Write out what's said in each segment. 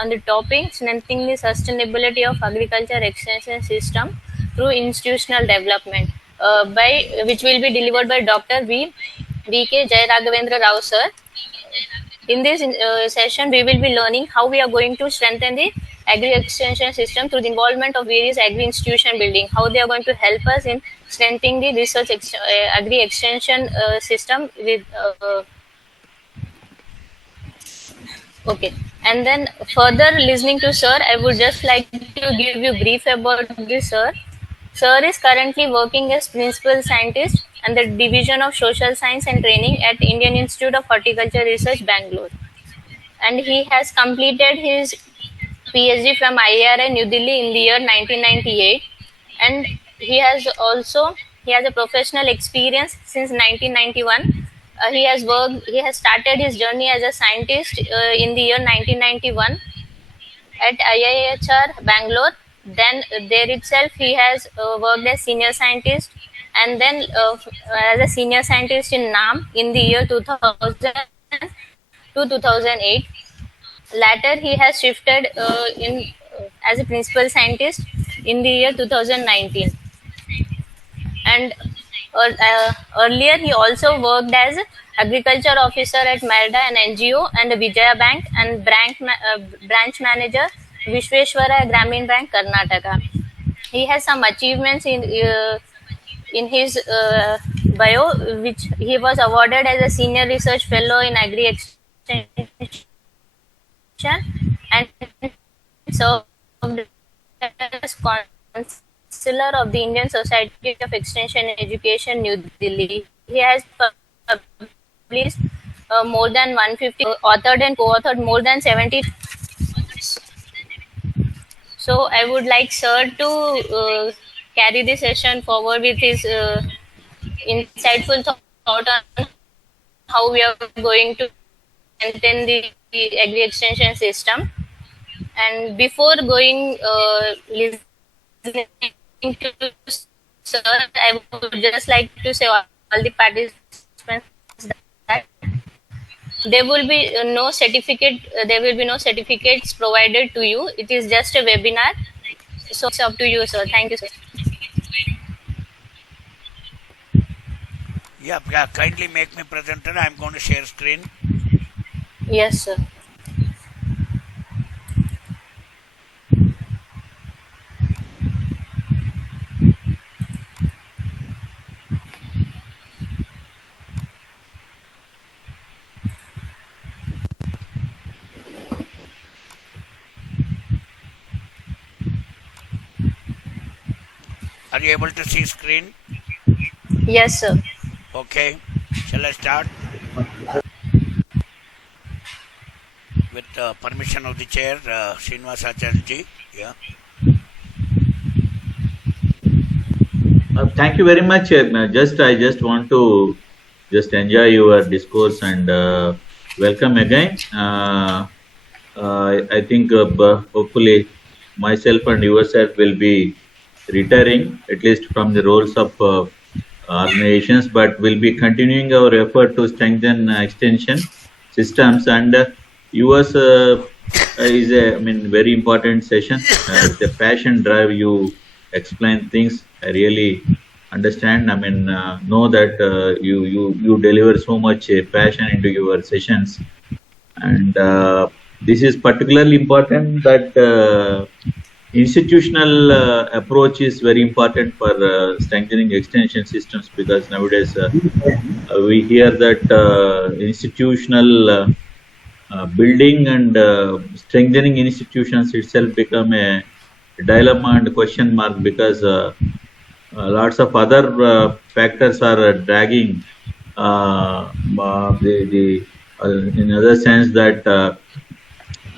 on the topic strengthening the sustainability of agriculture extension system through institutional development, by which will be delivered by Dr. V.K. JAYARAGHAVENDRA Rao sir. In this session, we will be learning how we are going to strengthen the agri extension system through the involvement of various agri institution building, how they are going to help us in strengthening the research agri extension system with okay. And then further listening to sir, I would just like to give you brief about this sir. Sir is currently working as principal scientist and the Division of Social Science and Training at Indian Institute of Horticulture Research, Bangalore. And he has completed his PhD from ICAR-IIHR New Delhi in the year 1998. And he has a professional experience since 1991. He has started his journey as a scientist in the year 1991 at IIHR Bangalore. Then there itself he has worked as senior scientist, and then as a senior scientist in NAM in the year 2000 to 2008. Later he has shifted as a principal scientist in the year 2019. And earlier he also worked as agriculture officer at Merida, an NGO, and Vijaya Bank, and branch manager Vishweshwara Gramin Bank, Karnataka. He has some achievements in his bio, which he was awarded as a senior research fellow in agri extension and served as Counselor of the Indian Society of Extension and Education, New Delhi. He has published more than 150, authored and co-authored more than 70. So I would like sir to carry the session forward with his insightful thought on how we are going to strengthen the agri extension system. And before going listening to sir, I would just like to say all the participants that there will be no certificates provided to you. It is just a webinar. So it's up to you, sir. Thank you, sir. Yeah, kindly make me presenter. I'm going to share screen. Yes, sir. Are you able to see screen? Yes, sir. Okay. Shall I start? With permission of the chair, Srinivas Acharya. Yeah. Thank you very much. I just want to enjoy your discourse and welcome again. I think hopefully myself and yourself will be retiring, at least from the roles of organizations, but we'll be continuing our effort to strengthen extension systems. And yours is a very important session. The passion drive you explain things, I really understand. Know that you deliver so much passion into your sessions, and this is particularly important that institutional approach is very important for strengthening extension systems, because nowadays we hear that institutional building and strengthening institutions itself become a dilemma and question mark, because lots of other factors are dragging in other sense that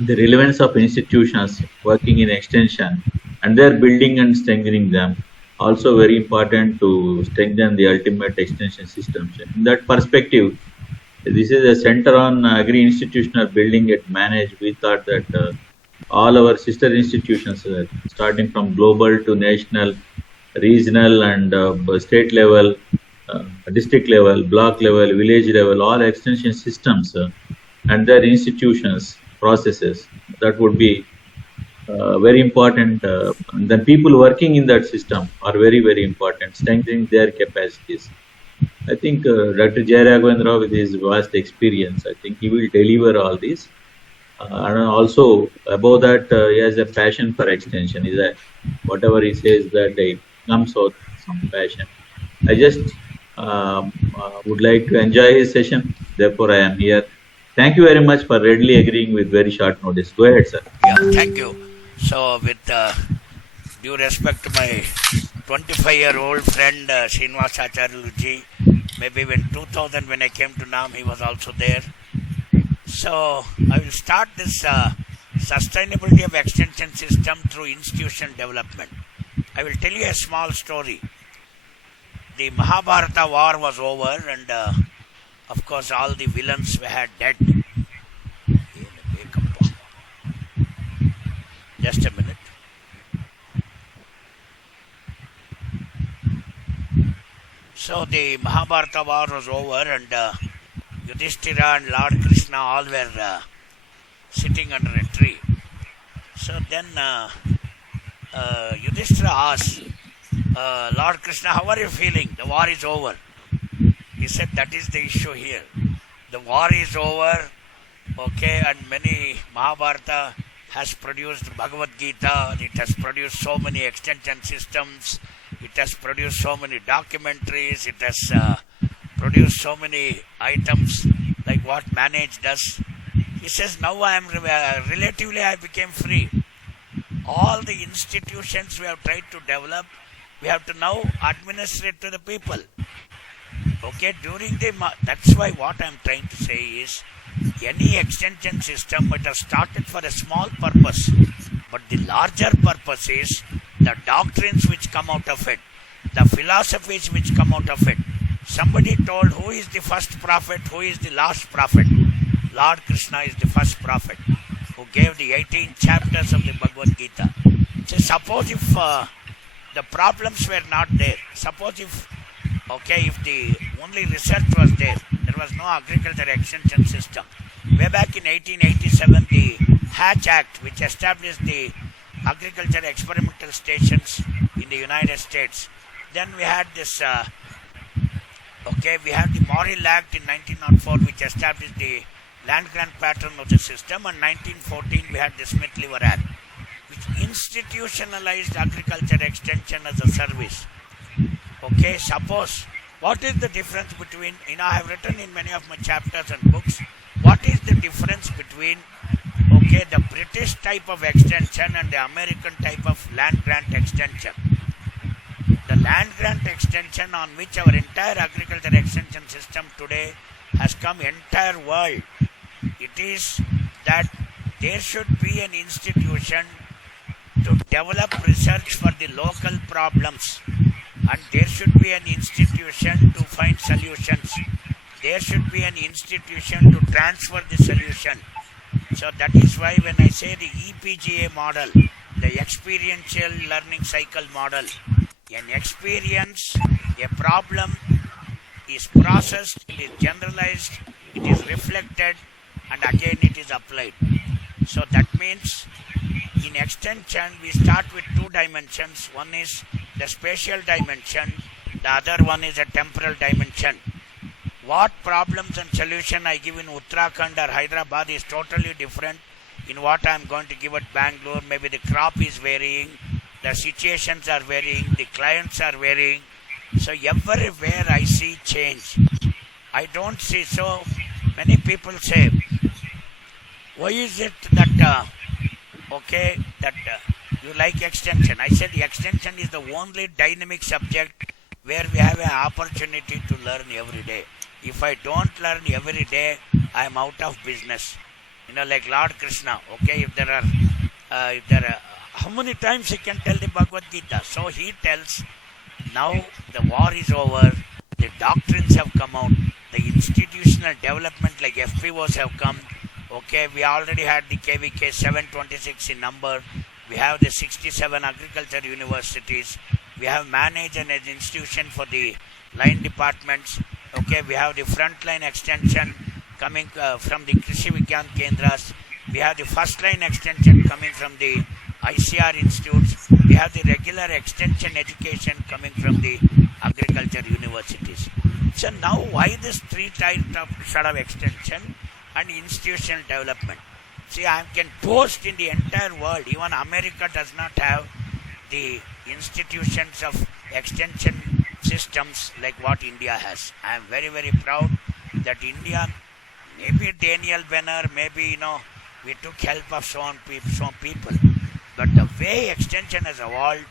the relevance of institutions working in extension and their building and strengthening them also very important to strengthen the ultimate extension systems. In that perspective, this is a center on agri-institutional building at Manage. We thought that all our sister institutions, starting from global to national, regional and state level, district level, block level, village level, all extension systems and their institutions, processes, that would be very important. And the people working in that system are very, very important, strengthening their capacities. I think Dr. JAYARAGHAVENDRA, with his vast experience, I think he will deliver all this. And also, above that, he has a passion for extension. Is that whatever he says, that it comes out some passion. I just would like to enjoy his session. Therefore, I am here. Thank you very much for readily agreeing with very short notice. Go ahead, sir. Yeah, thank you. So, with due respect to my 25-year-old friend Srinivasacharya, maybe when 2000 when I came to NAM, he was also there. So, I will start this sustainability of extension system through institution development. I will tell you a small story. The Mahabharata war was over, and of course all the villains were dead. Just a minute. So the Mahabharata war was over, and Yudhishthira and Lord Krishna all were sitting under a tree. So then Yudhishthira asked Lord Krishna, how are you feeling? The war is over. He said, that is the issue here. The war is over, okay, and many Mahabharata has produced Bhagavad Gita, it has produced so many extension systems, it has produced so many documentaries, it has produced so many items like what Manage does. He says, now I am relatively I became free. All the institutions we have tried to develop, we have to now administer it to the people. Okay, that's why what I am trying to say is, any extension system, it has started for a small purpose, but the larger purpose is the doctrines which come out of it, the philosophies which come out of it. Somebody told, who is the first prophet, who is the last prophet? Lord Krishna is the first prophet, who gave the 18 chapters of the Bhagavad Gita. So suppose if the problems were not there, suppose if the only research was there was no agriculture extension system. Way back in 1887, the Hatch Act, which established the agriculture experimental stations in the United States. Then we had this, we had the Morrill Act in 1904, which established the land grant pattern of the system, and 1914 we had the Smith-Lever Act, which institutionalized agriculture extension as a service. Okay, suppose, what is the difference between, I have written in many of my chapters and books, what is the difference between, the British type of extension and the American type of land grant extension? The land grant extension on which our entire agriculture extension system today has come entire world. It is that there should be an institution to develop research for the local problems, and there should be an institution to find solutions. There should be an institution to transfer the solution. So that is why when I say the EPGA model, the experiential learning cycle model, an experience, a problem is processed, it is generalized, it is reflected, and again it is applied. So that means in extension we start with two dimensions. One is the spatial dimension, the other one is a temporal dimension. What problems and solution I give in Uttarakhand or Hyderabad is totally different in what I am going to give at Bangalore. Maybe the crop is varying, the situations are varying, the clients are varying. So everywhere I see change. I don't see, so many people say, why is it that, you like extension? I said the extension is the only dynamic subject where we have an opportunity to learn every day. If I don't learn every day, I am out of business. Like Lord Krishna, if there are, how many times he can tell the Bhagavad Gita? So he tells, now the war is over, the doctrines have come out, the institutional development like FPOs have come. We already had the KVK 726 in number. We have the 67 agriculture universities. We have managed an institution for the line departments. We have the frontline extension coming from the Krishi Vigyan Kendras. We have the first line extension coming from the ICR institutes. We have the regular extension education coming from the agriculture universities. So now why this three types of sort of extension and institutional development? See, I can boast in the entire world, even America does not have the institutions of extension systems like what India has. I am very, very proud that India, maybe Daniel Benner, maybe, we took help of some people. But the way extension has evolved,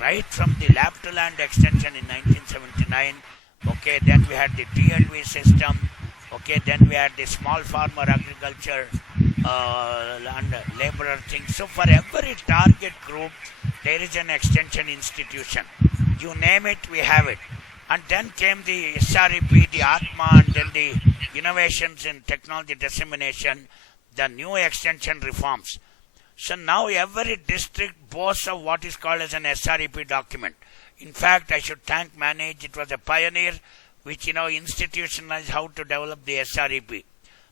right from the lab to land extension in 1979, okay, then we had the T&V system, okay, then we had the small farmer agriculture and laborer thing. So for every target group, there is an extension institution. You name it, we have it. And then came the SREP, the Atma, and then the innovations in technology dissemination, the new extension reforms. So now every district boasts of what is called as an SREP document. In fact, I should thank Manage. It was a pioneer which, institutionalized how to develop the SREP.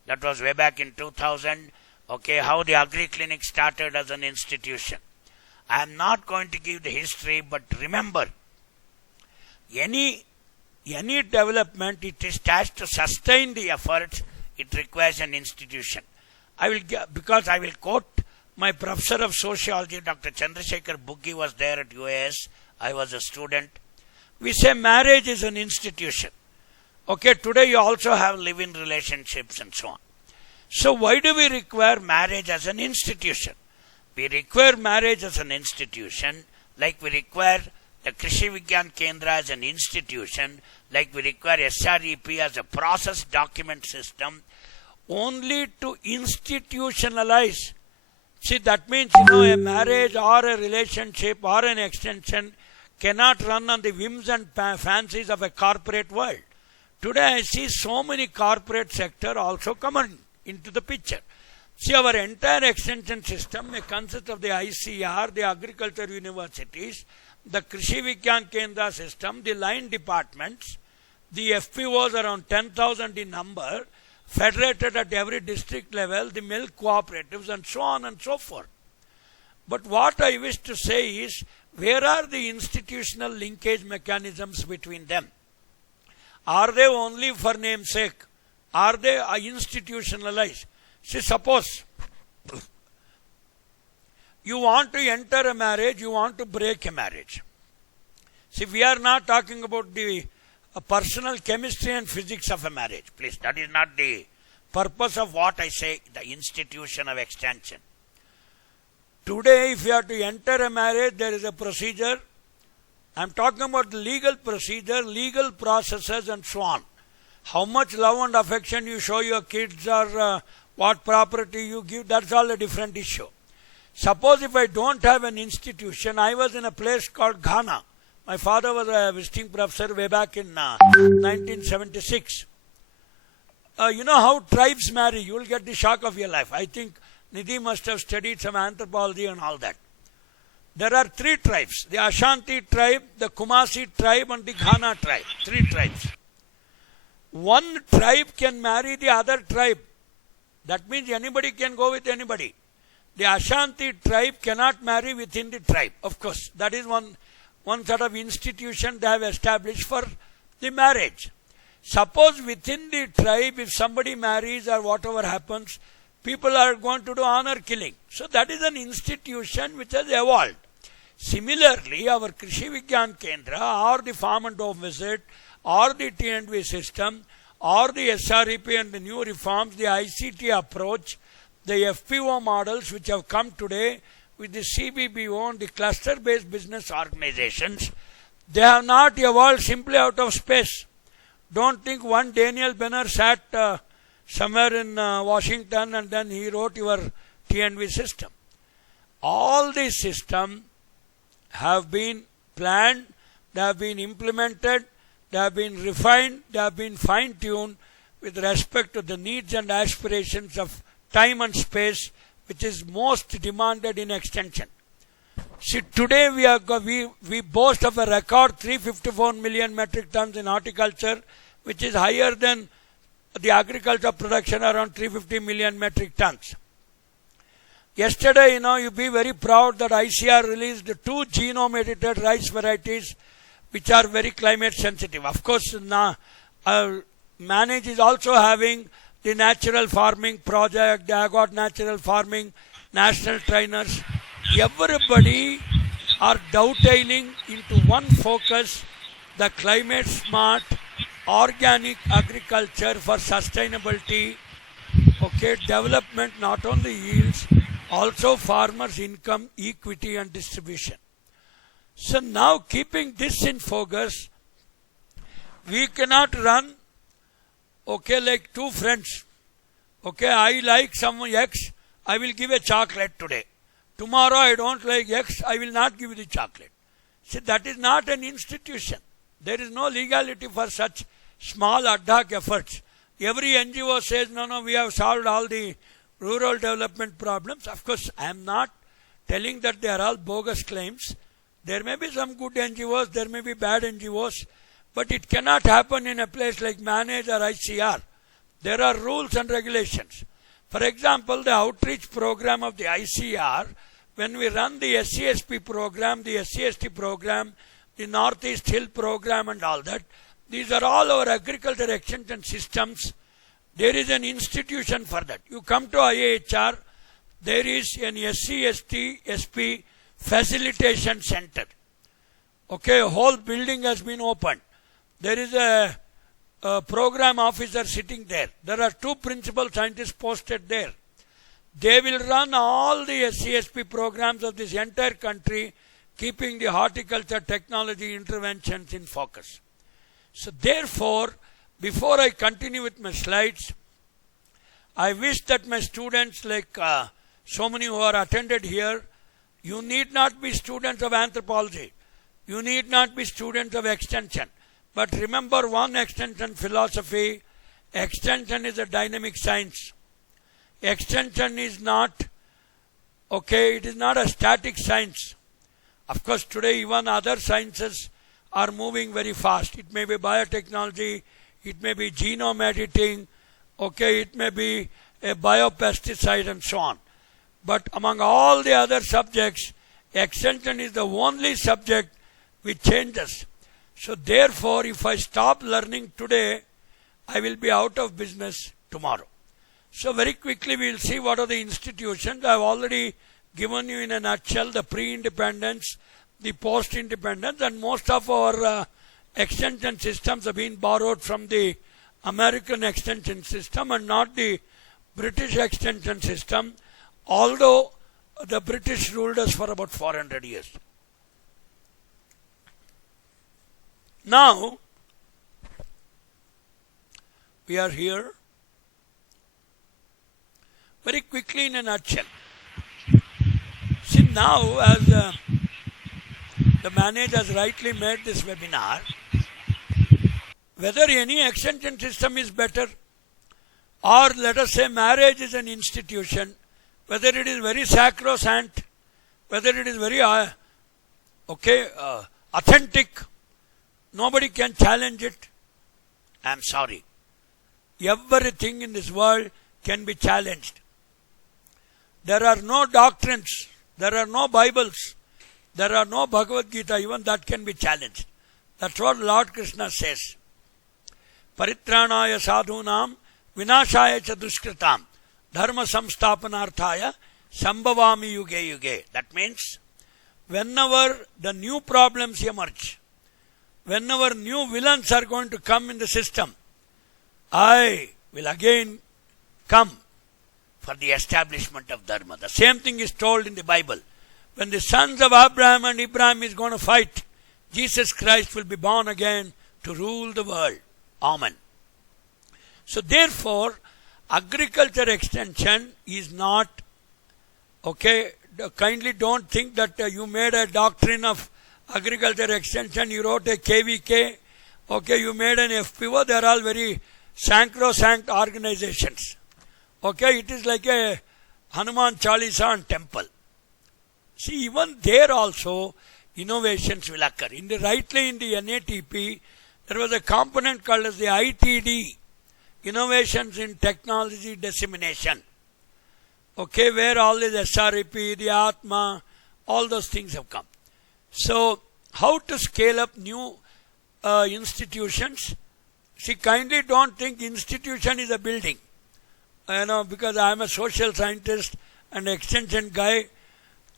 That was way back in 2000. Okay, how the Agri-Clinic started as an institution. I am not going to give the history, but remember, any development, it is tasked to sustain the efforts, it requires an institution. Because I will quote my professor of sociology, Dr. Chandrasekhar Buggi, was there at UAS. I was a student. We say marriage is an institution. Okay, today you also have live-in relationships and so on. So why do we require marriage as an institution? We require marriage as an institution, like we require the Krishi Vigyan Kendra as an institution, like we require SREP as a process document system, only to institutionalize. See, that means, a marriage or a relationship or an extension cannot run on the whims and fancies of a corporate world. Today I see so many corporate sector also coming into the picture. See, our entire extension system may consist of the ICR, the agriculture universities, the Krishi Vigyan Kendra system, the line departments, the FPOs around 10,000 in number, federated at every district level, the milk cooperatives and so on and so forth. But what I wish to say is, where are the institutional linkage mechanisms between them? Are they only for namesake? Are they institutionalized? See, suppose you want to enter a marriage, you want to break a marriage. See, we are not talking about the personal chemistry and physics of a marriage. Please, that is not the purpose of what I say, the institution of extension. Today, if you have to enter a marriage, there is a procedure. I am talking about the legal procedure, legal processes and so on. How much love and affection you show your kids or what property you give, that's all a different issue. Suppose if I don't have an institution, I was in a place called Ghana. My father was a visiting professor way back in 1976. You know how tribes marry, you will get the shock of your life. I think Nidhi must have studied some anthropology and all that. There are three tribes, the Ashanti tribe, the Kumasi tribe and the Ghana tribe. Three tribes. One tribe can marry the other tribe. That means anybody can go with anybody. The Ashanti tribe cannot marry within the tribe. Of course, that is one sort of institution they have established for the marriage. Suppose within the tribe, if somebody marries or whatever happens, people are going to do honor killing. So that is an institution which has evolved. Similarly, our Krishi Vigyan Kendra or the farm and home visit or the T&V system or the SREP and the new reforms, the ICT approach, the FPO models which have come today with the CBBO and the cluster-based business organizations, they have not evolved simply out of space. Don't think one Daniel Benner sat somewhere in Washington and then he wrote your T&V system. All these systems have been planned, they have been implemented, they have been refined, they have been fine-tuned with respect to the needs and aspirations of time and space, which is most demanded in extension. See, today we boast of a record 354 million metric tons in horticulture, which is higher than the agriculture production around 350 million metric tons. Yesterday, you be very proud that ICR released 2 genome-edited rice varieties which are very climate sensitive. Of course, Manage is also having the natural farming project. They have got natural farming, national trainers. Everybody are dovetailing into one focus, the climate smart organic agriculture for sustainability, development, not only yields, also farmers' income, equity and distribution. So now keeping this in focus, we cannot run, like two friends. I like someone X, I will give a chocolate today. Tomorrow I don't like X, I will not give you the chocolate. See, that is not an institution. There is no legality for such small ad hoc efforts. Every NGO says, no, we have solved all the rural development problems. Of course, I am not telling that they are all bogus claims. There may be some good NGOs, there may be bad NGOs, but it cannot happen in a place like Manage or ICR. There are rules and regulations. For example, the outreach program of the ICR, when we run the SCSP program, the SCST program, the Northeast Hill program and all that, these are all our agriculture extension systems. There is an institution for that. You come to IIHR, there is an SCST SP facilitation center. A whole building has been opened. There is a program officer sitting there. There are 2 principal scientists posted there. They will run all the SCSP programs of this entire country, keeping the horticulture technology interventions in focus. So therefore, before I continue with my slides, I wish that my students, like so many who are attended here, you need not be students of anthropology. You need not be students of extension. But remember one extension philosophy: extension is a dynamic science. Extension is not, it is not a static science. Of course, today even other sciences are moving very fast. It may be biotechnology, it may be genome editing, it may be a biopesticide and so on. But among all the other subjects, extension is the only subject which changes. So therefore, if I stop learning today, I will be out of business tomorrow. So very quickly we will see what are the institutions. I have already given you in a nutshell the pre-independence, the post-independence, and most of our extension systems have been borrowed from the American extension system and not the British extension system, although the British ruled us for about 400 years. Now, we are here. Very quickly in a nutshell. See, now as the manager has rightly made this webinar, whether any extension system is better, or let us say marriage is an institution, whether it is very sacrosanct, whether it is very authentic, nobody can challenge it. I am sorry. Everything in this world can be challenged. There are no doctrines, there are no Bibles, there are no Bhagavad Gita, even that can be challenged. That's what Lord Krishna says. Paritranaya sadhunam vinashaya cha dushkritam dharma samstapanarthaya sambhavami yuge yuge. That means whenever the new problems emerge, whenever new villains are going to come in the system, I will again come for the establishment of Dharma. The same thing is told in the Bible. When the sons of Abraham and Abraham is going to fight, Jesus Christ will be born again to rule the world. Amen. So therefore, agriculture extension is not, kindly don't think that you made a doctrine of agriculture extension, you wrote a KVK, you made an FPO, they are all very sacrosanct organizations. It is like a Hanuman Chalisa and temple. See, even there also innovations will occur. Rightly in the NATP, there was a component called as the ITD, Innovations in Technology Dissemination. okay, where all this SREP, the Atma, all those things have come. So, how to scale up new institutions? See, kindly don't think institution is a building. Because I am a social scientist and extension guy.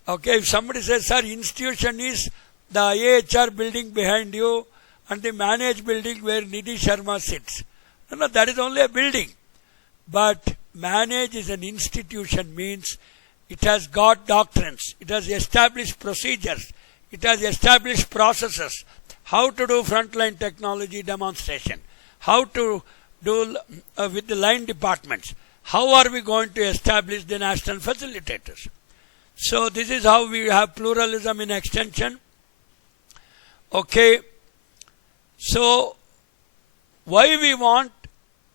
Okay, if somebody says, sir, institution is the IAHR building behind you and the manage building where Nidhi Sharma sits. No, that is only a building. But manage is an institution, means it has got doctrines, it has established procedures, it has established processes, how to do frontline technology demonstration, how to do with the line departments, how are we going to establish the national facilitators. So this is how we have pluralism in extension. Okay, so why we want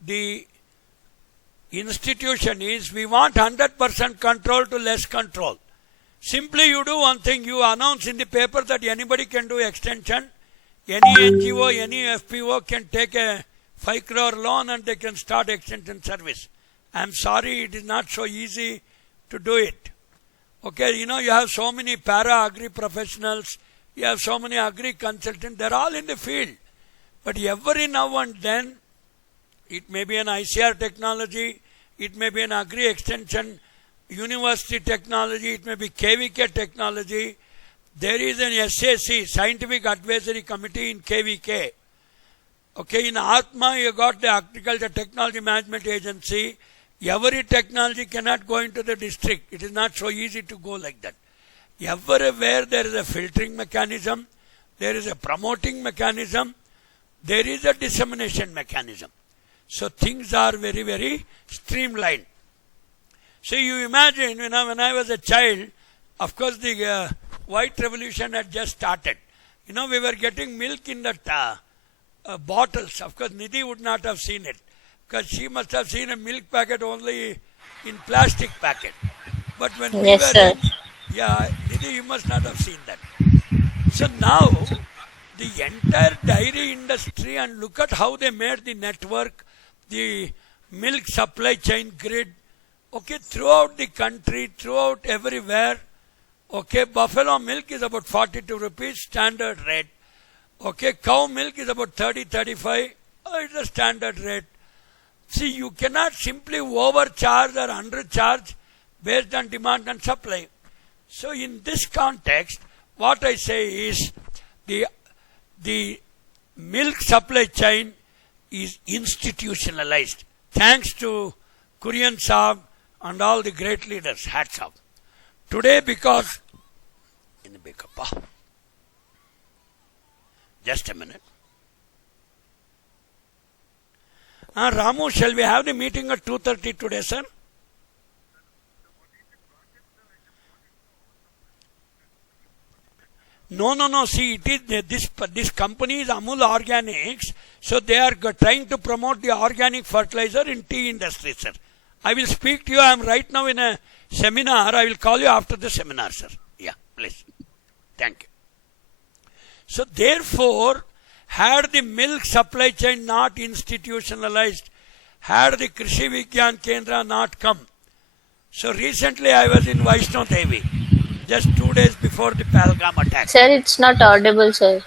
the institution is, we want 100% control to less control. Simply you do one thing, you announce in the paper that anybody can do extension, any NGO, any FPO can take a 5 crore loan and they can start extension service. I am sorry, it is not so easy to do it. Okay, you have so many para-agri professionals, you have so many agri consultants, they are all in the field. But every now and then, it may be an ICR technology, it may be an agri extension, university technology, it may be KVK technology. There is an SAC, Scientific Advisory Committee in KVK. Okay, in Atma you got the Agriculture Technology Management Agency. Every technology cannot go into the district. It is not so easy to go like that. Everywhere there is a filtering mechanism, there is a promoting mechanism, there is a dissemination mechanism. So things are very, very streamlined. So you imagine, when I was a child, of course the white revolution had just started. We were getting milk in that bottles. Of course Nidhi would not have seen it, because she must have seen a milk packet only in plastic packet. But when Yes, sir. yeah, Nidhi, you must not have seen that. So now, the entire dairy industry, and look at how they made the network, the milk supply chain grid, okay, throughout the country, throughout everywhere. Okay, buffalo milk is about 42 rupees, standard rate. Okay, cow milk is about 30-35, it's a standard rate. See, you cannot simply overcharge or undercharge based on demand and supply. So in this context, what I say is, the milk supply chain is institutionalized. Thanks to Kurian Saab and all the great leaders, hats off. Today, because in the backup, just a minute. Ramu, shall we have the meeting at 2:30 today, sir? No. See, it is this company is Amul Organics, so they are trying to promote the organic fertilizer in tea industry, sir. I will speak to you. I am right now in a seminar. I will call you after the seminar, sir. Yeah, please. Thank you. So therefore, had the milk supply chain not institutionalized, had the Krishi Vigyan Kendra not come. So recently I was in Vaishno Devi, just 2 days before the Pahalgam attack. Sir, it's not audible, sir.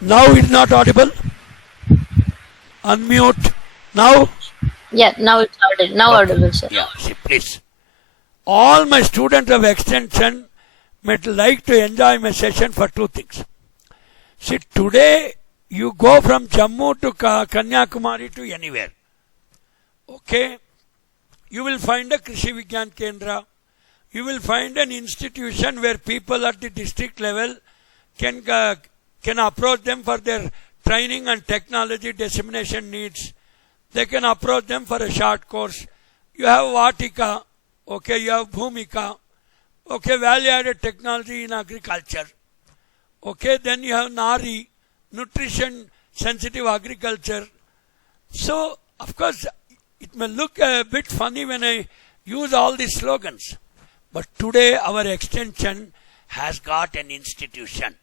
Now it's not audible? Unmute. Now? Yeah, now it's audible. Now audible, sir. Yeah, see, please. All my students of extension might like to enjoy my session for 2 things. See, today you go from Jammu to Kanyakumari to anywhere. Okay? You will find a Krishi Vigyan Kendra. You will find an institution where people at the district level can approach them for their training and technology dissemination needs. They can approach them for a short course. You have Vatika, okay, you have Bhumika, okay, value-added technology in agriculture. Okay, then you have Nari, nutrition-sensitive agriculture. So, of course, it may look a bit funny when I use all these slogans. But today our extension has got an institution.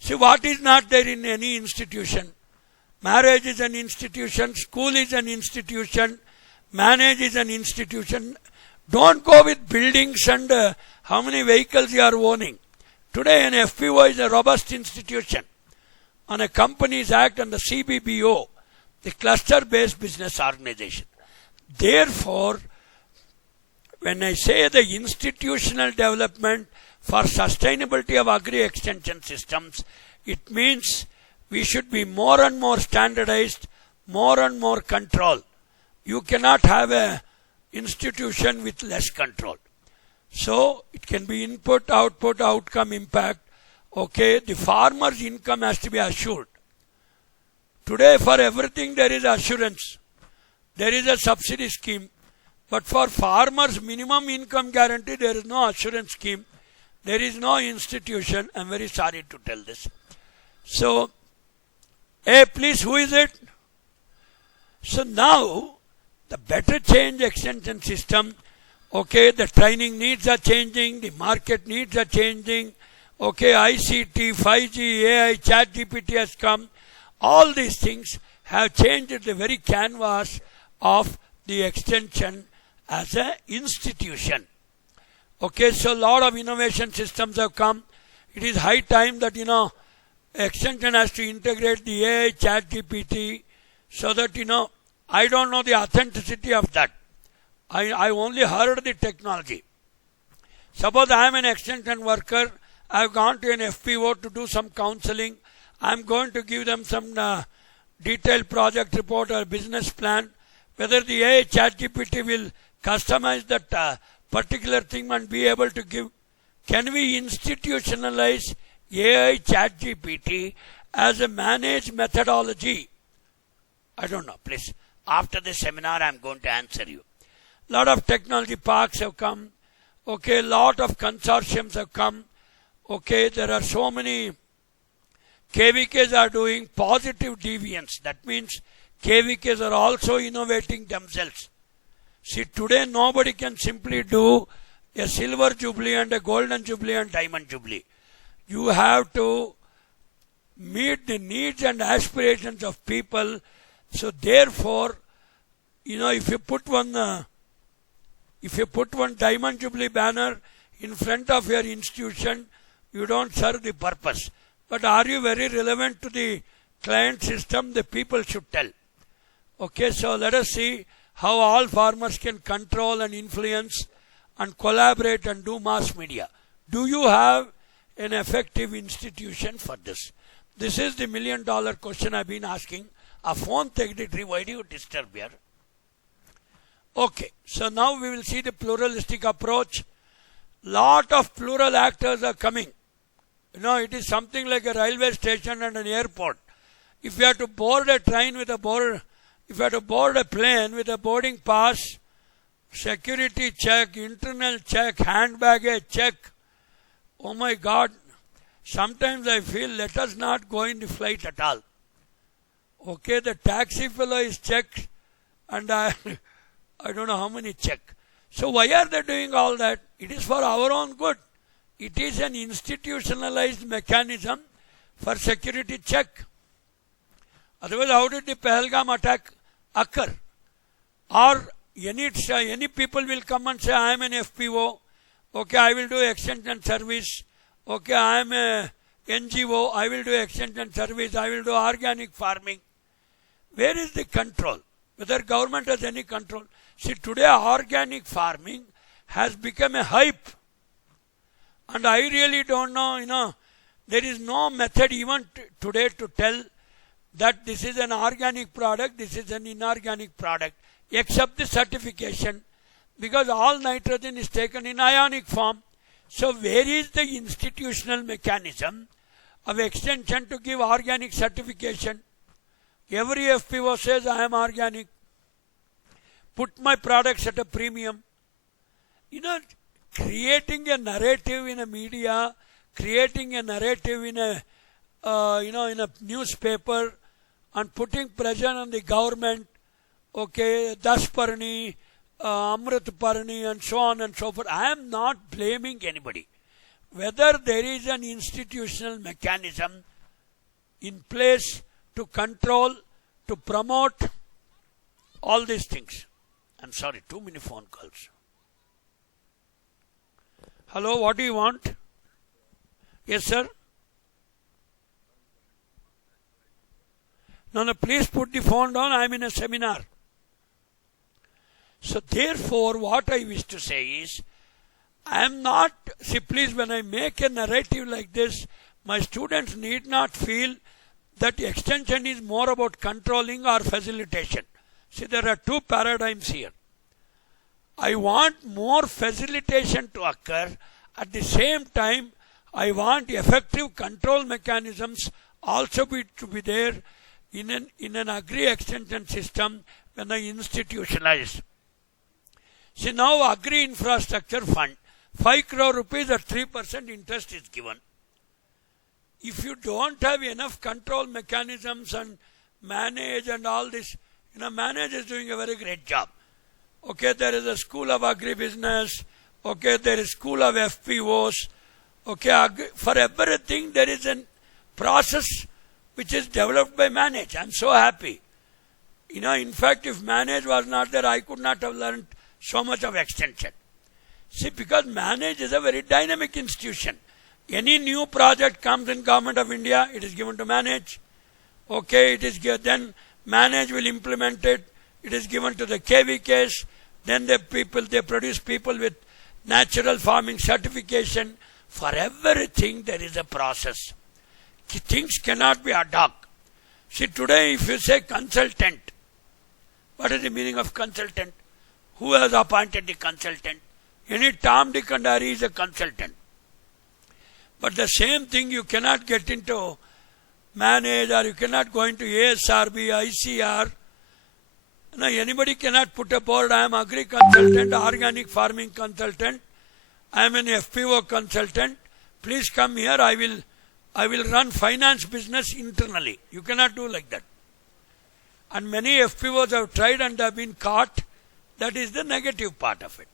See, what is not there in any institution? Marriage is an institution, school is an institution, manage is an institution, Don't go with buildings and how many vehicles you are owning. Today an FPO is a robust institution on a Companies Act and the CBBO, the cluster-based business organization. Therefore, when I say the institutional development for sustainability of agri-extension systems, it means we should be more and more standardized, more and more control. You cannot have a institution with less control. So it can be input, output, outcome, impact. Okay, the farmer's income has to be assured. Today for everything there is assurance. There is a subsidy scheme. But for farmers minimum income guarantee there is no assurance scheme. There is no institution. I am very sorry to tell this. So, hey please, who is it? So now the better change extension system, okay, the training needs are changing, the market needs are changing, okay, ICT, 5G, AI, ChatGPT has come. All these things have changed the very canvas of the extension as an institution. Okay, so a lot of innovation systems have come. It is high time that, extension has to integrate the AI, ChatGPT, so that, I don't know the authenticity of that. I only heard the technology. Suppose I am an extension worker, I have gone to an FPO to do some counseling. I am going to give them some detailed project report or business plan. Whether the AI ChatGPT will customize that particular thing and be able to give. Can we institutionalize AI ChatGPT as a managed methodology? I don't know, please. After the seminar, I am going to answer you. Lot of technology parks have come. Okay, lot of consortiums have come. Okay, there are so many KVKs are doing positive deviance. That means KVKs are also innovating themselves. See, today nobody can simply do a silver jubilee and a golden jubilee and diamond jubilee. You have to meet the needs and aspirations of people. So therefore, if you put one diamond jubilee banner in front of your institution, you don't serve the purpose. But are you very relevant to the client system? The people should tell. Okay, so let us see how all farmers can control and influence and collaborate and do mass media. Do you have an effective institution for this? This is the $1 million question I've been asking. A phone secretary, why do you disturb here? Okay, so now we will see the pluralistic approach. Lot of plural actors are coming. It is something like a railway station and an airport. If you have to board a train with a if you have to board a plane with a boarding pass, security check, internal check, hand baggage check, oh my God, sometimes I feel let us not go in the flight at all. Okay, the taxi fellow is checked and I don't know how many check. So why are they doing all that? It is for our own good. It is an institutionalized mechanism for security check. Otherwise, how did the Pahalgam attack occur? Or any people will come and say, I am an FPO. Okay, I will do extension service. Okay, I am a NGO. I will do extension service. I will do organic farming. Where is the control? Whether government has any control? See, today organic farming has become a hype. And I really don't know, there is no method even today to tell that this is an organic product, this is an inorganic product, except the certification, because all nitrogen is taken in ionic form. So where is the institutional mechanism of extension to give organic certification? Every FPO says I am organic. Put my products at a premium. Creating a narrative in a media, creating a narrative in a in a newspaper, and putting pressure on the government. Okay, Dasparni, Amrit Parni, and so on and so forth. I am not blaming anybody. Whether there is an institutional mechanism in place to control, to promote all these things. I'm sorry, too many phone calls. Hello, what do you want? Yes, sir. No, please put the phone down. I am in a seminar. So therefore, what I wish to say is, I am not, see please, when I make a narrative like this, my students need not feel that extension is more about controlling or facilitation. See, there are two paradigms here. I want more facilitation to occur. At the same time, I want effective control mechanisms also to be there in an agri extension system when I institutionalize. See, now agri infrastructure fund, 5 crore rupees at 3% interest is given. If you don't have enough control mechanisms and manage and all this, manage is doing a very great job. Okay, there is a school of agribusiness. Okay, there is school of FPOs. Okay, for everything there is a process which is developed by manage. I'm so happy. In fact, if manage was not there, I could not have learned so much of extension. See, because manage is a very dynamic institution. Any new project comes in Government of India, it is given to manage. Okay, it is then manage will implement it. It is given to the KVKs. Then they produce people with natural farming certification. For everything there is a process. Things cannot be ad hoc. See, today if you say consultant, what is the meaning of consultant? Who has appointed the consultant? Any Tom, Dick and Harry is a consultant. But the same thing you cannot get into manage, or you cannot go into ASRB, ICR. Anybody cannot put a board, I am agri consultant, organic farming consultant, I am an FPO consultant, please come here, I will run finance business internally. You cannot do like that. And many FPOs have tried and have been caught. That is the negative part of it.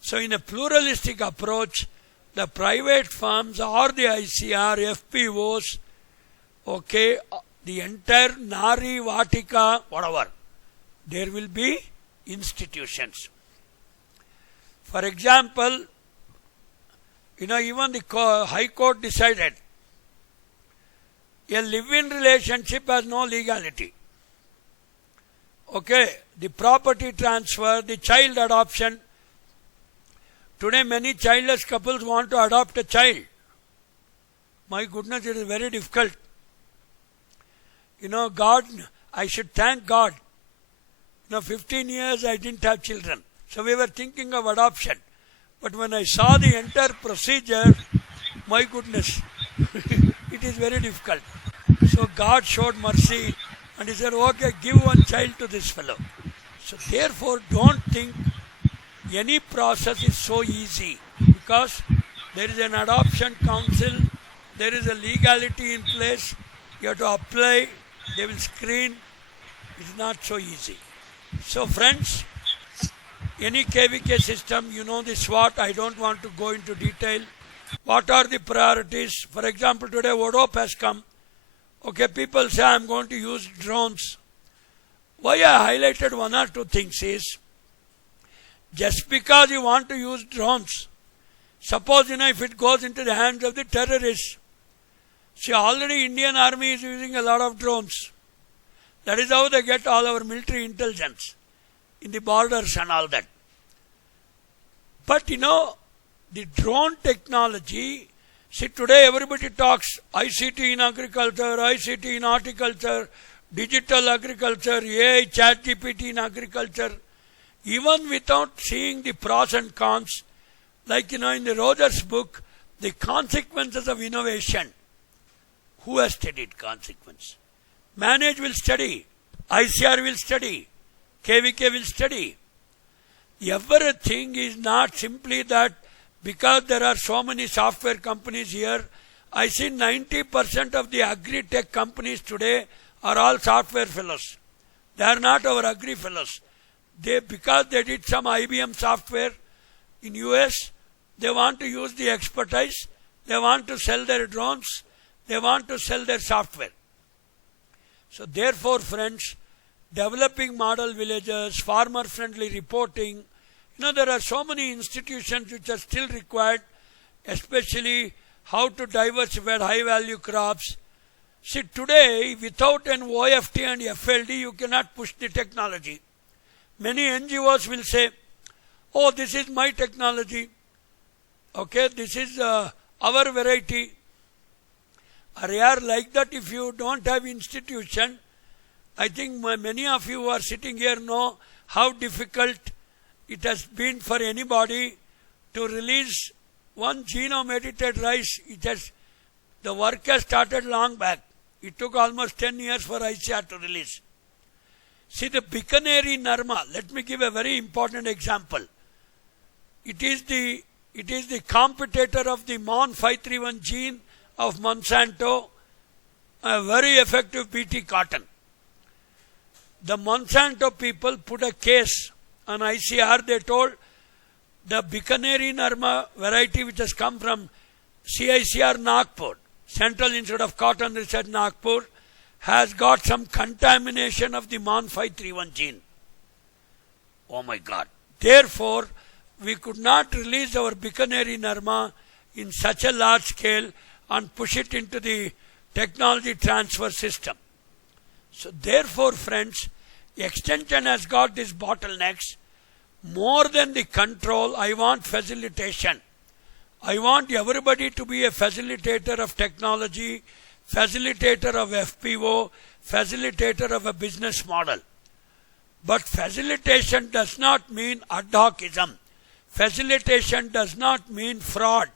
So in a pluralistic approach, the private firms or the ICR, FPOs, okay, the entire Nari, Vatika, whatever, there will be institutions. For example, even the High Court decided a live-in relationship has no legality. Okay, the property transfer, the child adoption. Today many childless couples want to adopt a child. My goodness, it is very difficult. God, I should thank God. 15 years I didn't have children. So we were thinking of adoption. But when I saw the entire procedure, my goodness, it is very difficult. So God showed mercy and he said, okay, give one child to this fellow. So therefore, don't think any process is so easy, because there is an adoption council, there is a legality in place, you have to apply, they will screen. It's not so easy. So friends, any KVK system, the SWOT, I don't want to go into detail. What are the priorities? For example, today ODOP has come. Okay, people say I'm going to use drones. Why I highlighted one or two things is, just because you want to use drones, suppose if it goes into the hands of the terrorists. See, already Indian Army is using a lot of drones. That is how they get all our military intelligence in the borders and all that. But the drone technology, see today everybody talks ICT in agriculture, ICT in horticulture, digital agriculture, AI, ChatGPT in agriculture. Even without seeing the pros and cons, like in the Rogers book, the consequences of innovation. Who has studied consequence? Manage will study, ICR will study, KVK will study. Everything is not simply that because there are so many software companies here. I see 90% of the agri-tech companies today are all software fellows. They are not our agri fellows. Because they did some IBM software in US, they want to use the expertise, they want to sell their drones, they want to sell their software. So therefore, friends, developing model villages, farmer-friendly reporting, there are so many institutions which are still required. especially how to diversify high value crops. See, today without an OFT and FLD you cannot push the technology. Many NGOs will say, oh, this is my technology, okay, this is our variety. Are like that if you don't have institution? I think many of you who are sitting here know how difficult it has been for anybody to release one genome edited rice. The work has started long back. It took almost 10 years for ICAR to release. See, the Bikaneri Narma, let me give a very important example. It is the competitor of the MON 531 gene of Monsanto, a very effective BT cotton. The Monsanto people put a case on ICR. They told the Bikaneri Narma variety, which has come from CICR Nagpur, Central Institute of Cotton Research Nagpur, has got some contamination of the MON 531 gene. Oh my God. Therefore, we could not release our Bikaneri Narma in such a large scale and push it into the technology transfer system. So therefore, friends, extension has got these bottlenecks. More than the control, I want facilitation. I want everybody to be a facilitator of technology, facilitator of FPO, facilitator of a business model. But facilitation does not mean ad hocism. Facilitation does not mean fraud.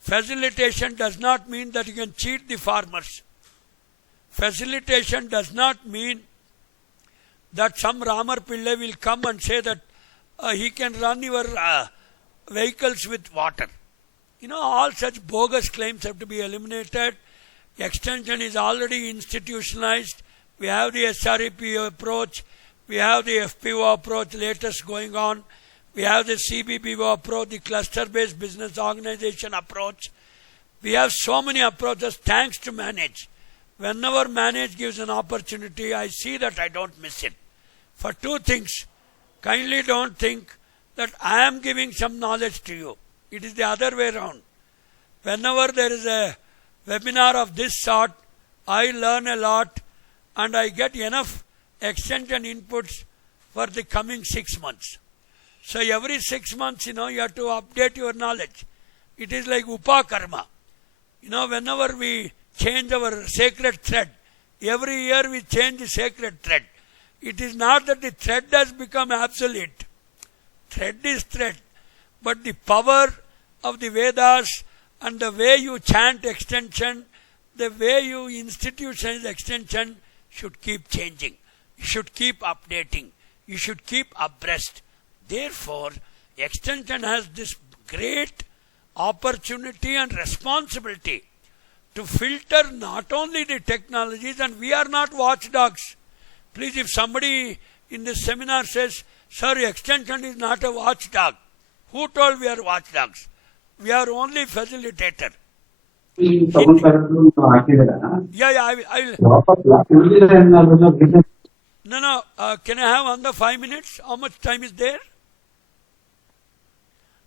Facilitation does not mean that you can cheat the farmers. Facilitation does not mean that some Ramar Pillai will come and say that he can run your vehicles with water. All such bogus claims have to be eliminated. Extension is already institutionalized. We have the SREP approach. We have the FPO approach, latest going on. We have the CBBO approach, the cluster-based business organization approach. We have so many approaches thanks to manage. Whenever manage gives an opportunity, I see that I don't miss it. For two things, kindly don't think that I am giving some knowledge to you. It is the other way around. Whenever there is a webinar of this sort, I learn a lot and I get enough extension inputs for the coming 6 months. So every 6 months, you have to update your knowledge. It is like Upakarma. Whenever we change our sacred thread, every year we change the sacred thread. It is not that the thread has become obsolete. Thread is thread. But the power of the Vedas and the way you chant extension, the way you institutionalize extension should keep changing. You should keep updating. You should keep abreast. Therefore, extension has this great opportunity and responsibility to filter not only the technologies, and we are not watchdogs. Please, if somebody in this seminar says, sir, extension is not a watchdog, who told we are watchdogs? We are only facilitator. I will. No, can I have under 5 minutes? How much time is there?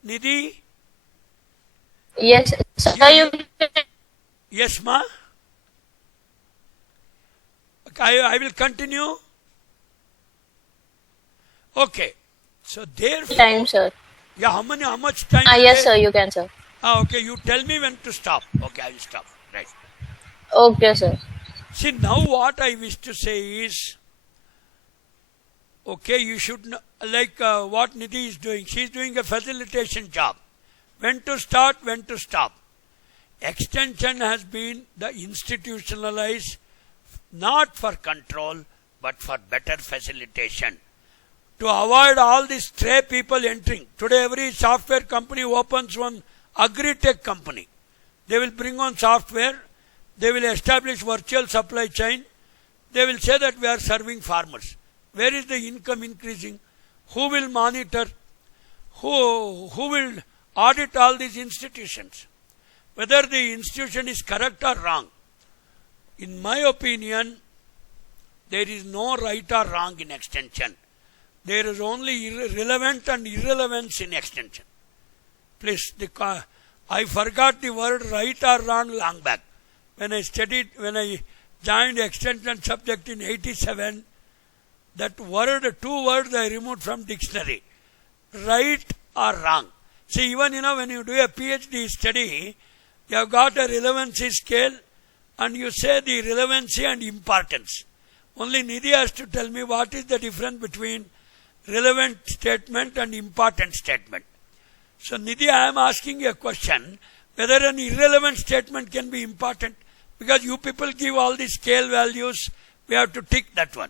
Nidhi? Yes, sir, Yes, ma? I will continue. Okay. So therefore... Time, sir. Yeah, how much time? Yes, sir, you can, sir. Okay, you tell me when to stop. Okay, I will stop. Right. Okay, sir. See, now what I wish to say is, okay, you should know, like what Nidhi is doing. She is doing a facilitation job. When to start, when to stop. Extension has been the institutionalized, not for control, but for better facilitation. To avoid all these stray people entering. Today every software company opens one agri-tech company. They will bring on software. They will establish virtual supply chain. They will say that we are serving farmers. Where is the income increasing? Who will monitor? Who will audit all these institutions? Whether the institution is correct or wrong. In my opinion, there is no right or wrong in extension. There is only relevant and irrelevance in extension. Please, I forgot the word right or wrong long back. When I joined extension subject in 87, that word, 2 words I removed from dictionary. Right or wrong. See, even when you do a PhD study, you have got a relevancy scale and you say the relevancy and importance. Only Nidhi has to tell me what is the difference between relevant statement and important statement. So Nidhi, I am asking you a question, whether an irrelevant statement can be important, because you people give all the scale values, we have to tick that one.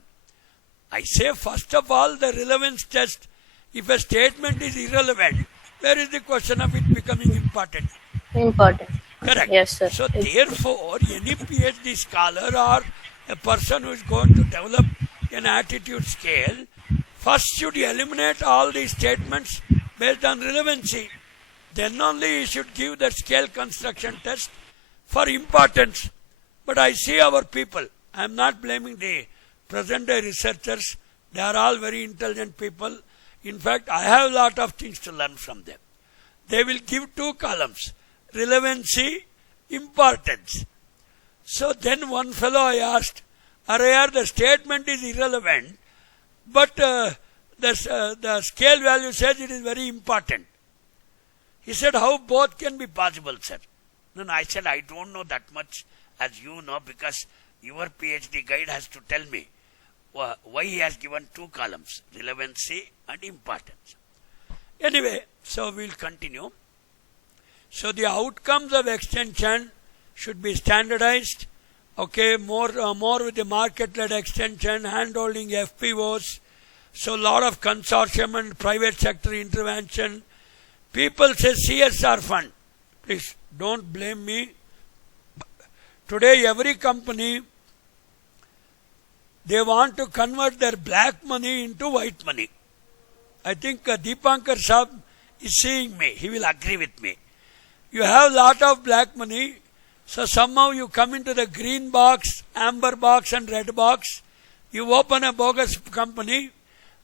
I say first of all the relevance test. If a statement is irrelevant, where is the question of it becoming important? Important. Correct. Yes, sir. So therefore, any PhD scholar or a person who is going to develop an attitude scale, first should eliminate all these statements based on relevancy. Then only he should give that scale construction test for importance. But I see our people, I am not blaming the present day researchers, they are all very intelligent people. In fact, I have a lot of things to learn from them. They will give 2 columns, relevancy, importance. So then one fellow I asked, Arayar, the statement is irrelevant, but the scale value says it is very important. He said, how both can be possible, sir? No, I said, I don't know that much as you know, because your PhD guide has to tell me why he has given 2 columns, relevancy and importance. Anyway, so we'll continue. So the outcomes of extension should be standardized. Okay, more with the market-led extension, hand-holding FPOs. So a lot of consortium and private sector intervention. People say CSR fund. Please don't blame me. Today every company, they want to convert their black money into white money. I think Deepankar Saab is seeing me. He will agree with me. You have lot of black money. So somehow you come into the green box, amber box and red box. You open a bogus company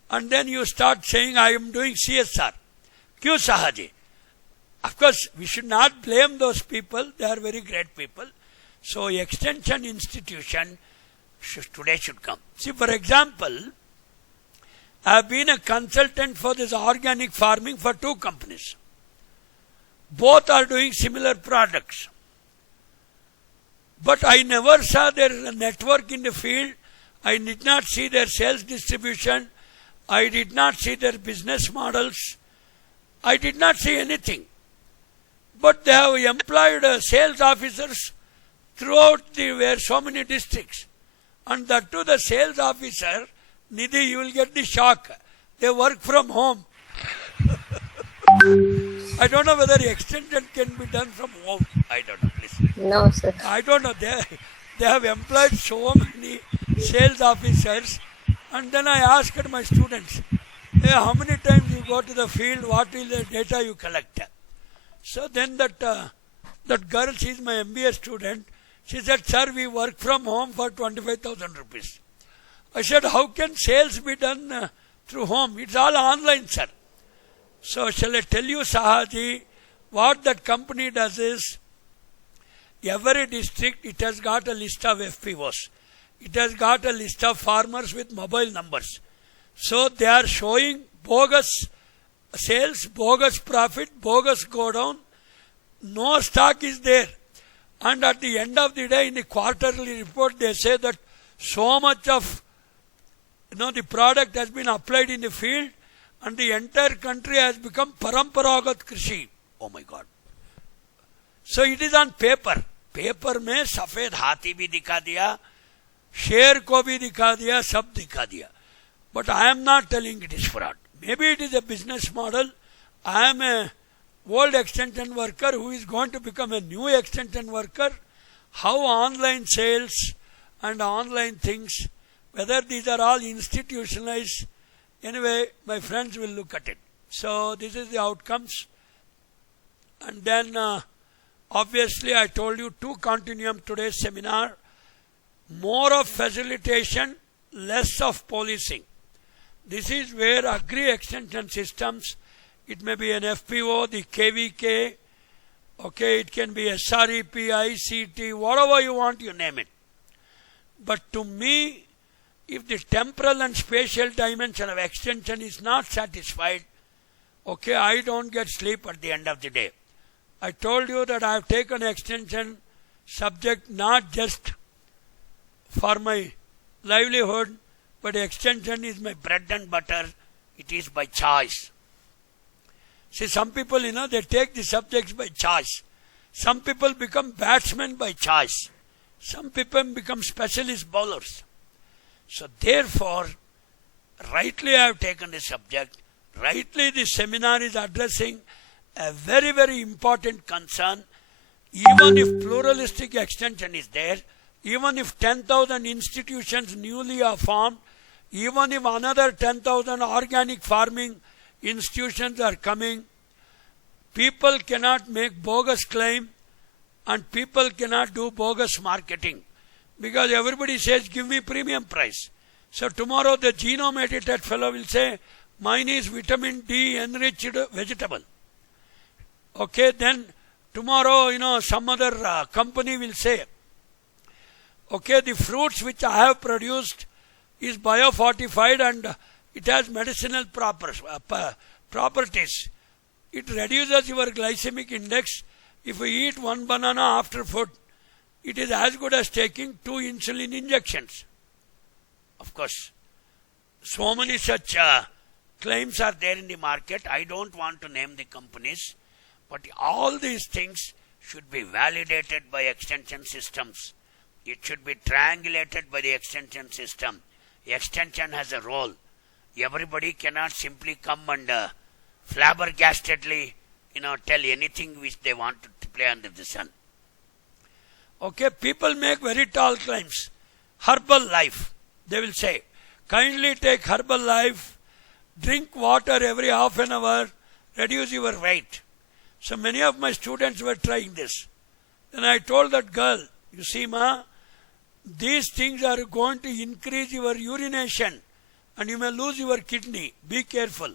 and then you start saying, I am doing CSR. Kyun Sahaji? Of course, we should not blame those people. They are very great people. So extension institution today should come. See, for example, I have been a consultant for this organic farming for 2 companies. Both are doing similar products. But I never saw their network in the field. I did not see their sales distribution. I did not see their business models. I did not see anything. But they have employed sales officers throughout where so many districts. And that to the sales officer, Nidhi, you will get the shock. They work from home. I don't know whether extension can be done from home. I don't know, please. No, sir. I don't know. They have employed so many sales officers. And then I asked my students, hey, how many times you go to the field, what is the data you collect? So then that girl, she is my MBA student, she said, sir, we work from home for 25,000 rupees. I said, how can sales be done through home? It's all online, sir. So shall I tell you, Sahaji, what that company does is, every district, it has got a list of FPOs. It has got a list of farmers with mobile numbers. So they are showing bogus sales, bogus profit, bogus go down. No stock is there. And at the end of the day, in the quarterly report, they say that so much of the product has been applied in the field and the entire country has become paramparagat krishi. Oh my God. So it is on paper. Paper में सफेद हाथी भी दिखा दिया, शेर को भी दिखा दिया, सब दिखा दिया. But I am not telling it is fraud. Maybe it is a business model. I am a old extension worker who is going to become a new extension worker. How online sales and online things, whether these are all institutionalized, anyway, my friends will look at it. So this is the outcomes. And then obviously I told you 2 continuum today's seminar. More of facilitation, less of policing. This is where agri extension systems, it may be an FPO, the KVK, Okay, it can be SREP, ICT, whatever you want, you name it. But to me, if the temporal and spatial dimension of extension is not satisfied, okay, I don't get sleep at the end of the day. I told you that I have taken extension subject not just for my livelihood, but extension is my bread and butter. It is by choice. See, some people, they take the subjects by choice. Some people become batsmen by choice. Some people become specialist bowlers. So therefore, rightly I have taken the subject. Rightly the seminar is addressing a very, very important concern. Even if pluralistic extension is there, even if 10,000 institutions newly are formed, even if another 10,000 organic farming institutions are coming, people cannot make bogus claim and people cannot do bogus marketing, because everybody says, give me premium price. So tomorrow the genome edited fellow will say, mine is vitamin D enriched vegetable. Okay, then tomorrow, some other company will say, okay, the fruits which I have produced is biofortified and it has medicinal properties. It reduces your glycemic index. If you eat one banana after food, it is as good as taking 2 insulin injections. Of course, so many such claims are there in the market. I don't want to name the companies, but all these things should be validated by extension systems. It should be triangulated by the extension system. Extension has a role. Everybody cannot simply come and flabbergastedly, tell anything which they want to play under the sun. Okay, people make very tall claims. Herbal life, they will say, kindly take herbal life, drink water every half an hour, reduce your weight. So many of my students were trying this. Then I told that girl, you see, ma, these things are going to increase your urination and you may lose your kidney. Be careful.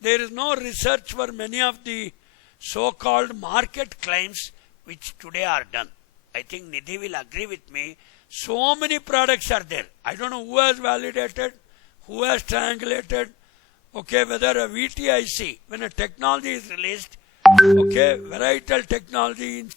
There is no research for many of the so-called market claims which today are done. I think Nidhi will agree with me. So many products are there. I don't know who has validated, who has triangulated. Okay, whether a VTIC, when a technology is released, okay, varietal technology